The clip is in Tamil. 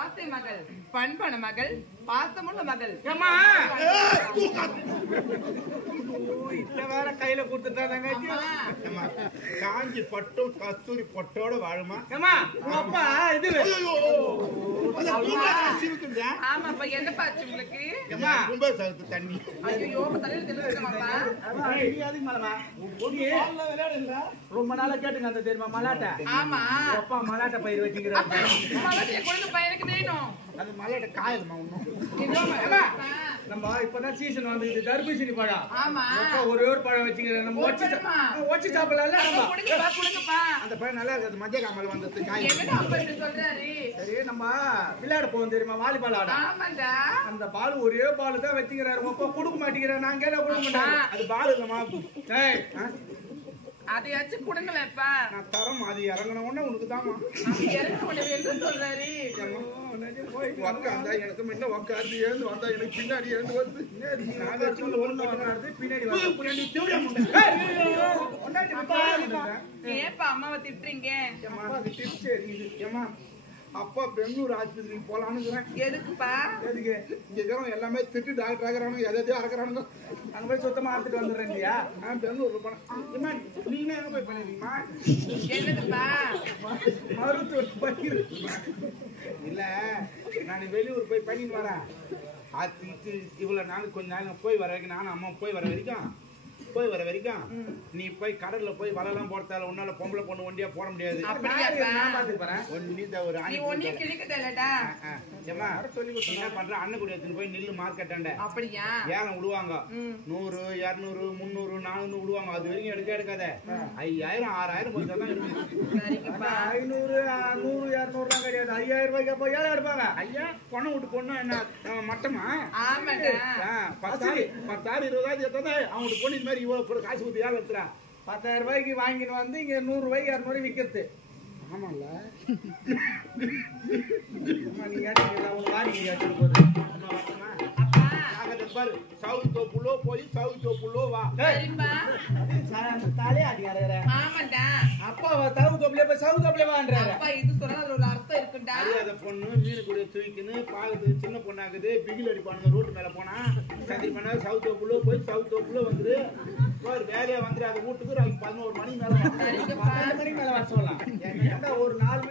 ஆசை மகள், பண்பன மகள், பாசமுள்ள மகள். வேற கையில கொடுத்துட்டாங்க. காஞ்சி பட்டும் கஸ்தூரி பொட்டோட வாழுமா? அப்பா இது ஆமாப்பா, என்ன பாச்சு உங்களுக்கு? ரொம்ப சவுத்து தண்ணி. ஐயோ, தலையில தெளிச்சுக்கமாப்பா. ரொம்ப நாளா கேட்டுங்க அந்த தெரியுமா மலாட்டை? ஆமா, அப்பா மலாட்டை பயிர் வச்சுக்கிறாங்க. மலாட்டை கொடுங்க பையனுக்கு வேணும். அது மலாட்டை காயல்மா ஒண்ணும். நம்ம இப்பதான் சீசன் வந்து தர்பூசணி பழம். ஆமா, ஒரே ஒரு பழம் வச்சுக்கிறேன். நம்ம ஒச்சி சாப்பிடல. கொடுங்கப்பா. அந்த பழம் நல்லா இருக்கு. மஞ்சள் காமல் வந்தது காய். என்ன அப்பா இப்படி சொல்றாரு? சரி, நம்ம விளையாட போவோம் தெரியுமா, வாலிபால் ஆட. ஆமாண்டா, அந்த பால் ஒரே பால் தான் வச்சுக்கிறாரு. அப்பா கொடுக்க மாட்டேங்கிறேன். நான் கேட்டா கொடுக்க மாட்டேன். அது பால் இல்லமா. அதையாச்சும் கொடுங்களேப்பா. நான் தரம் அது இறங்கின உடனே உனக்கு தாமா. இறங்க உடனே என்ன சொல்றாரு? உக்காந்தா எனக்கு முன்ன உக்காந்து எழுந்து வந்தா எனக்கு பின்னாடி எழுந்து வந்து பின்னாடி ஏப்பா அம்மாவை திட்டுறீங்க? அப்பா பெங்களூர் ஆஸ்பத்திரிக்கு போலான்னு. எதுக்குப்பா? எதுக்கு? இங்க இருக்கிறவங்க எல்லாமே திட்டு டாக்டர் ஆகிறானுங்க, எதையோ அறக்குறானுங்க. அங்க போய் சுத்தமா அறுத்துட்டு வந்துடுறேன் இல்லையா? பெங்களூர்ல போனேன். நீங்க எங்க போய் பண்ணிருக்கீமா? என்னதுப்பா? மருத்துவர் பயிர் இல்ல, நான் வெளியூர் போய் பண்ணிட்டு வரேன். அது இவ்வளவு நாள் கொஞ்ச நாள் போய் வர வரைக்கும், நானும் அம்மா போய் வர வரைக்கும் நீ போய் கடல்ல போய் வலைலாம் போடுறதால உன்னால பொம்பளை பொண்ணு ஒண்டியா போட முடியாது. என்ன பண்ற, அண்ணன் கூட எடுத்துன்னு போய் நில்லு மார்க்கெட்டாண்ட. அப்படியா? ஏலம் விடுவாங்க. 100, 200, 300, 400 விடுவாங்க. அது வரைக்கும் எடுக்காத. 5000, 6000 கொஞ்சம் தான் இருக்கு. 500, 100, 200 கிடையாது. 5000 ரூபாய்க்கு போய் ஏழை எடுப்பாங்க. ஐயா, பணம் விட்டு பொண்ணு என்ன மட்டமா? 10,000, 20,000 எத்தனை அவங்களுக்கு பொண்ணு இந்த மாதிரி இவ்வளவு காசு கொடுத்து ஏழை எடுத்துறா. 10,000 ரூபாய்க்கு வாங்கிட்டு வந்து இங்க 100 ரூபாய்க்கு 200 விற்கிறது. ஆமால, பாரு சவுத் தோப்புள்ளோ போய் சவுத் தோப்புள்ளோ வா. அப்பா சவுத் தோப்புல போய் சவுத் தோப்புல வான்றாரு. இது சொன்னா ஒரு அர்த்தம் இருக்குண்டா. அறியாத பொண்ணு மீன் கூட தூக்கின்னு பாக்குது, சின்ன பொண்ணாக்குது, பிகில் அடிப்பானுங்க ரோட்டு மேல போனா. சந்திரி பண்ணா சவுத் தோப்புள்ளோ போய் சவுத் தோப்புள்ள வந்துரு. ஒரு வேலையா வந்துரு. அது வீட்டுக்கு 11 மணி மேல 12 மணிக்கு மேல வர சொல்லலாம். ஒரு 4